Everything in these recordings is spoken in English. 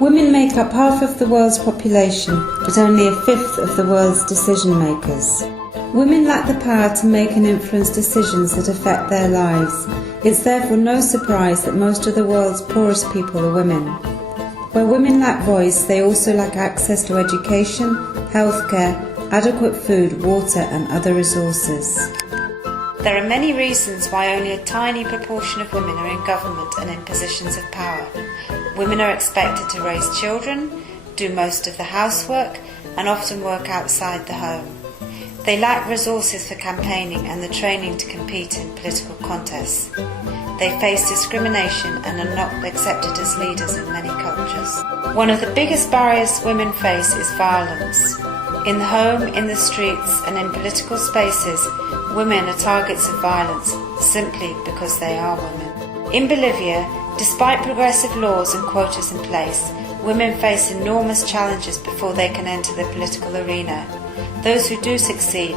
Women make up half of the world's population, but only a fifth of the world's decision makers. Women lack the power to make and influence decisions that affect their lives. It's therefore no surprise that most of the world's poorest people are women. Where women lack voice, they also lack access to education, healthcare, adequate food, water and other resources. There are many reasons why only a tiny proportion of women are in government and in positions of power. Women are expected to raise children, do most of the housework, and often work outside the home. They lack resources for campaigning and the training to compete in political contests. They face discrimination and are not accepted as leaders in many cultures. One of the biggest barriers women face is violence. In the home, in the streets, and in political spaces, women are targets of violence simply because they are women. In Bolivia, despite progressive laws and quotas in place, women face enormous challenges before they can enter the political arena. Those who do succeed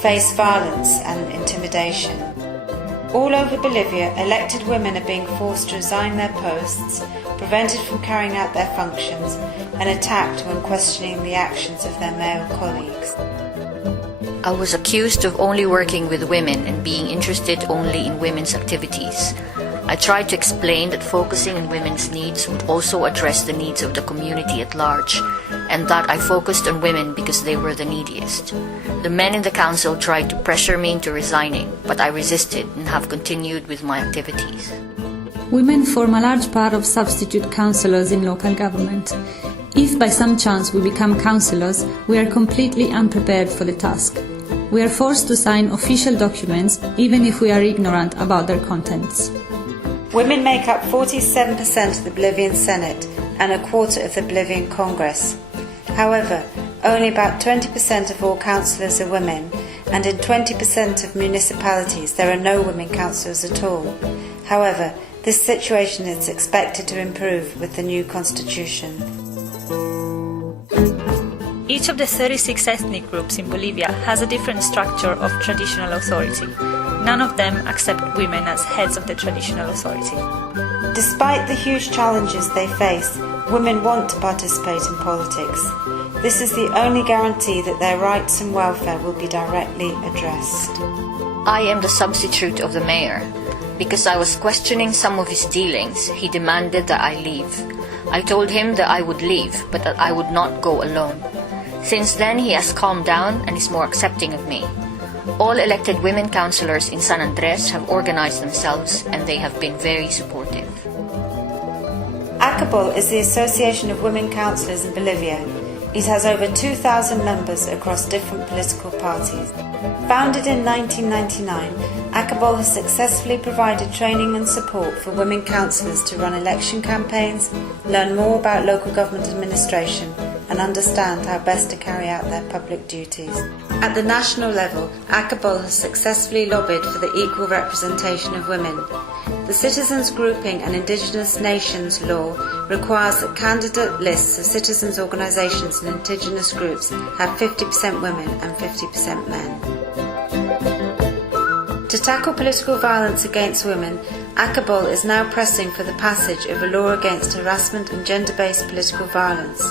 face violence and intimidation. All over Bolivia, elected women are being forced to resign their posts, prevented from carrying out their functions, and attacked when questioning the actions of their male colleagues. I was accused of only working with women and being interested only in women's activities. I tried to explain that focusing on women's needs would also address the needs of the community at large, and that I focused on women because they were the neediest. The men in the council tried to pressure me into resigning, but I resisted and have continued with my activities. Women form a large part of substitute councillors in local government. If by some chance we become councillors, we are completely unprepared for the task. We are forced to sign official documents even if we are ignorant about their contents. Women make up 47% of the Bolivian Senate and a quarter of the Bolivian Congress. However, only about 20% of all councillors are women, and in 20% of municipalities there are no women councillors at all. However, this situation is expected to improve with the new constitution. Each of the 36 ethnic groups in Bolivia has a different structure of traditional authority. None of them accept women as heads of the traditional authority. Despite the huge challenges they face, women want to participate in politics. This is the only guarantee that their rights and welfare will be directly addressed. I am the substitute of the mayor. Because I was questioning some of his dealings, he demanded that I leave. I told him that I would leave, but that I would not go alone. Since then, he has calmed down and is more accepting of me. All elected women councillors in San Andres have organized themselves and they have been very supportive. ACABOL is the Association of Women Councillors in Bolivia. It has over 2,000 members across different political parties. Founded in 1999, ACABOL has successfully provided training and support for women councillors to run election campaigns, learn more about local government administration, and understand how best to carry out their public duties. At the national level, ACABOL has successfully lobbied for the equal representation of women. The Citizens Grouping and Indigenous Nations Law requires that candidate lists of citizens' organisations and indigenous groups have 50% women and 50% men. To tackle political violence against women, ACABOL is now pressing for the passage of a law against harassment and gender-based political violence.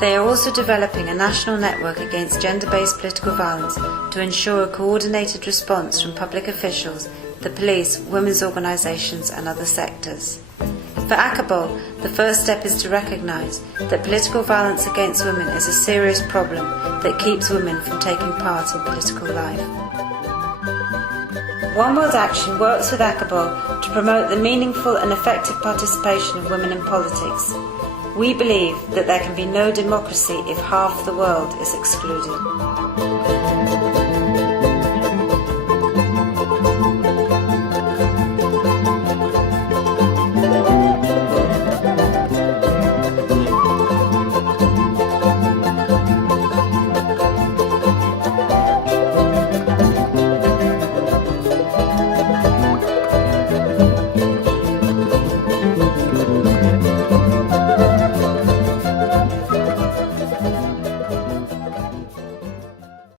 They are also developing a national network against gender-based political violence to ensure a coordinated response from public officials, the police, women's organisations and other sectors. For ACABOL, the first step is to recognise that political violence against women is a serious problem that keeps women from taking part in political life. One World Action works with ACABOL to promote the meaningful and effective participation of women in politics. We believe that there can be no democracy if half the world is excluded.